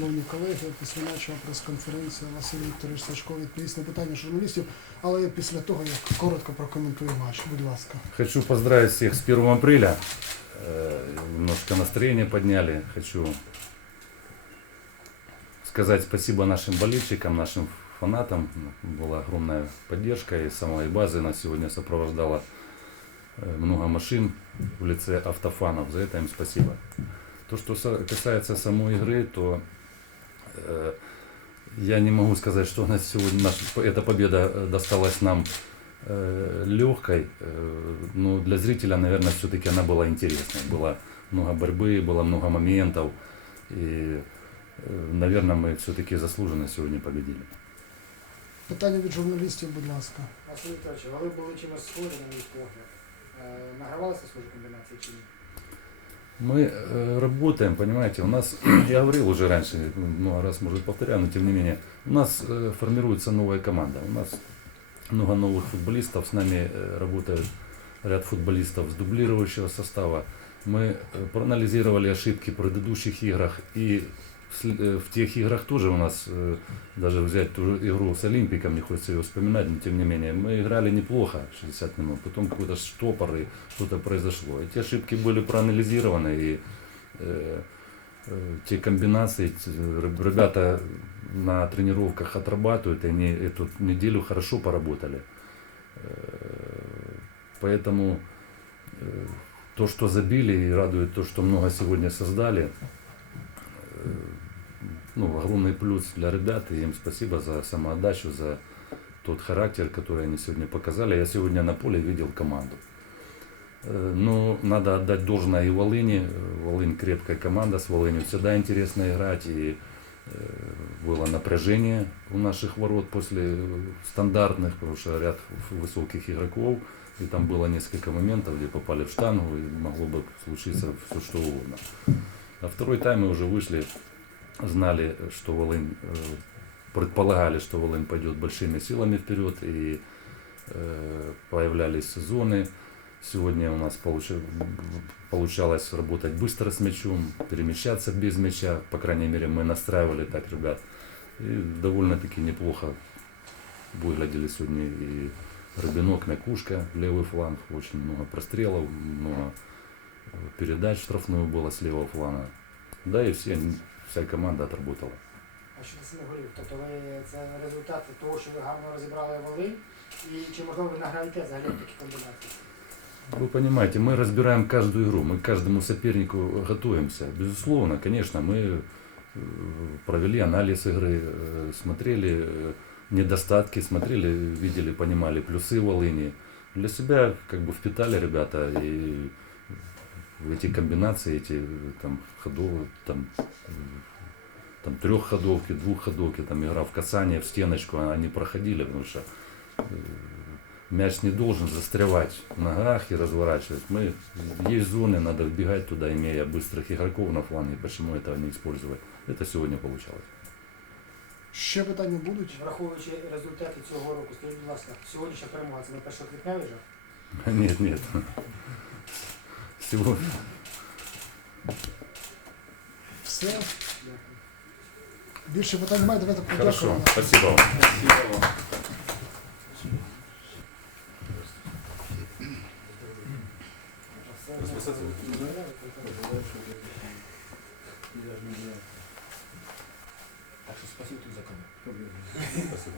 Шановні колеги, після нашого прес-конференції Василь Вікторович Сачко відповість на питання журналістів, але після того, як коротко прокоментує матч. Будь ласка. Хочу поздравить всех с 1 апреля. Э, Немножко настроение подняли. Хочу сказать спасибо нашим болельщикам, нашим фанатам. Была огромная поддержка и самой базы нас сегодня сопровождало э, много машин в лице автофанов. За это им спасибо. То, что со- касается самой игры, то э, я не могу сказать, что у нас сегодня наша, эта победа э, досталась нам легкой, но для зрителя, наверное, все-таки она была интересной. Было много борьбы, было много моментов, и, э, наверное, мы все-таки заслуженно сегодня победили. Питання від журналістів, будь ласка. Василь Вікторович, а ви були чимось схожі на мій погляд. Е, Награвалися схожі комбінації чи ні? Мы э, работаем, понимаете, у нас, я говорил уже раньше, много раз, может, повторяю, но тем не менее, у нас э, формируется новая команда. У нас много новых футболистов, с нами э, работают ряд футболистов с дублирующего состава. Мы проанализировали ошибки в предыдущих играх и э, в тех играх тоже у нас, э, даже взять ту игру с Олимпиком, не хочется ее вспоминать, но тем не менее, мы играли неплохо 60 минут, потом какой-то штопор и что-то произошло. Эти ошибки были проанализированы и э, э, те комбинации, реб- ребята на тренировках отрабатывают, и они эту неделю хорошо поработали. Э, Поэтому э, то, что забили, и радует то, что много сегодня создали, э, ну, огромный плюс для ребят, и им спасибо за самоотдачу, за тот характер, который они сегодня показали. Я сегодня на поле видел команду. Э, Но надо отдать должное и Волыни. Э, Волынь крепкая команда, с Волынью всегда интересно играть. И э, было напряжение у наших ворот после стандартных, потому что ряд высоких игроков. И там было несколько моментов, где попали в штангу, и могло бы случиться все что угодно. А второй тайм мы уже вышли, знали, что Волынь, э, предполагали, что Волынь пойдет большими силами вперед, и э, появлялись зоны. Сегодня у нас получа- получалось работать быстро с мячом, перемещаться без мяча, по крайней мере мы настраивали так ребят. И довольно-таки неплохо выглядели сегодня и Рыбинок, Мякушка, левый фланг, очень много прострелов, много э, передач штрафную было с левого фланга. Да и все, вся команда отработала. А щодо самих голів, тобто ви це результат того, що ви гарно розібрали Волинь, і чи можливо ви награєте взагалі такі комбінації? Вы понимаете, мы разбираем каждую игру, мы к каждому сопернику готовимся. Безусловно, конечно, мы э, провели анализ игры, э, смотрели э, недостатки, смотрели, видели, понимали плюсы Волыни. Для себя как бы впитали ребята и в эти комбинации, эти э, там ходовые, там, э, там трехходовки, двухходовки, там игра в касание, в стеночку, они проходили, потому что э, мяч не должен застревать в ногах и разворачивать. Мы, есть зоны, надо вбегать туда, имея быстрых игроков на фланге. Почему этого не использовать? Это сегодня получалось. Ще питання будуть? Враховуючи результати цього року, скажіть, будь ласка, сьогоднішня перемога це не перша квітня вже? Нет, нет. Сегодня. Все. Більше питань немає, давайте Хорошо, подякуємо. спасибо вам. Так що спасибо тут за коментар. Спасибо.